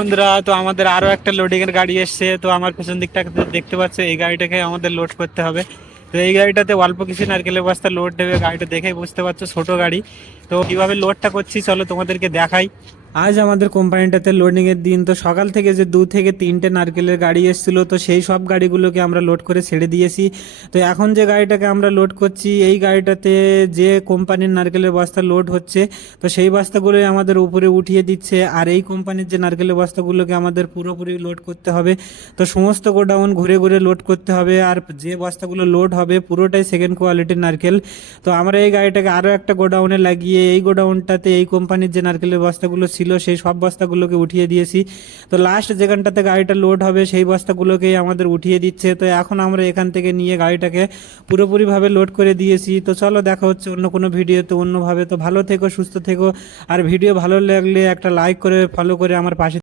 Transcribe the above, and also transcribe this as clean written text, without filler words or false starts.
বন্ধুরা, তো আমাদের আরো একটা লোডিং এর গাড়ি এসছে। তো আমার পেছন দিকটা দেখতে পাচ্ছ, এই গাড়িটাকে আমাদের লোড করতে হবে। তো এই গাড়িটাতে অল্প কিছু নারকেলের বস্তা লোড দেবে। গাড়িটা দেখেই বুঝতে পারছো ছোট গাড়ি। তো কিভাবে লোডটা করছি চলো তোমাদেরকে দেখাই। আজ আমাদের কোম্পানিটাতে লোডিং এর দিন। তো সকাল থেকে যে 2 থেকে 3টে নারকেলের গাড়ি এসেছিল, তো সেই সব গাড়িগুলোকে আমরা লোড করে ছেড়ে দিয়েছি। তো এখন যে গাড়িটাকে আমরা লোড করছি, এই গাড়িটাতে যে কোম্পানির নারকেলের বস্তা লোড হচ্ছে, তো সেই বস্তাগুলোই আমাদের উপরে উঠিয়ে দিচ্ছে। আর এই কোম্পানির যে নারকেলের বস্তাগুলোকে আমাদের পুরোপুরি লোড করতে হবে। তো সমস্ত গোডাউন ঘুরে ঘুরে লোড করতে হবে। আর যে বস্তাগুলো লোড হবে পুরোটাই সেকেন্ড কোয়ালিটির নারকেল। তো আমরা এই গাড়িটাকে আরও একটা গোডাউনে লাগিয়ে এই গোডাউনটাতে এই কোম্পানির যে নারকেলের বস্তাগুলো ছিল সেই সব বস্তাগুলোকে উঠিয়ে দিয়েছি। তো লাস্ট যেখানটাতে গাড়িটা লোড হবে সেই বস্তাগুলোকেই আমাদের উঠিয়ে দিচ্ছে। তো এখন আমরা এখান থেকে নিয়ে গাড়িটাকে পুরোপুরিভাবে লোড করে দিয়েছি। তো চলো দেখা হচ্ছে অন্য কোনো ভিডিওতে অন্যভাবে। তো ভালো থেকো, সুস্থ থেকো। আর ভিডিও ভালো লাগলে একটা লাইক করে ফলো করে আমার পাশে